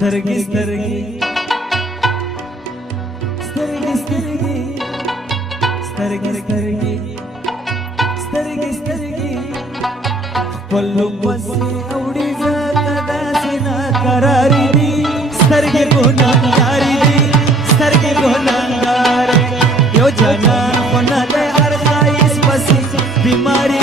سترګې سترګې سترګې سترګې سترګې سترګې سترګې سترګې خپل پسې اوړي زړه داسې ناقرارې دي سترګې ګناهګارې دي سترګې ګناهګارې یو جانان خو نه دی هر ښایست پسې بیمارې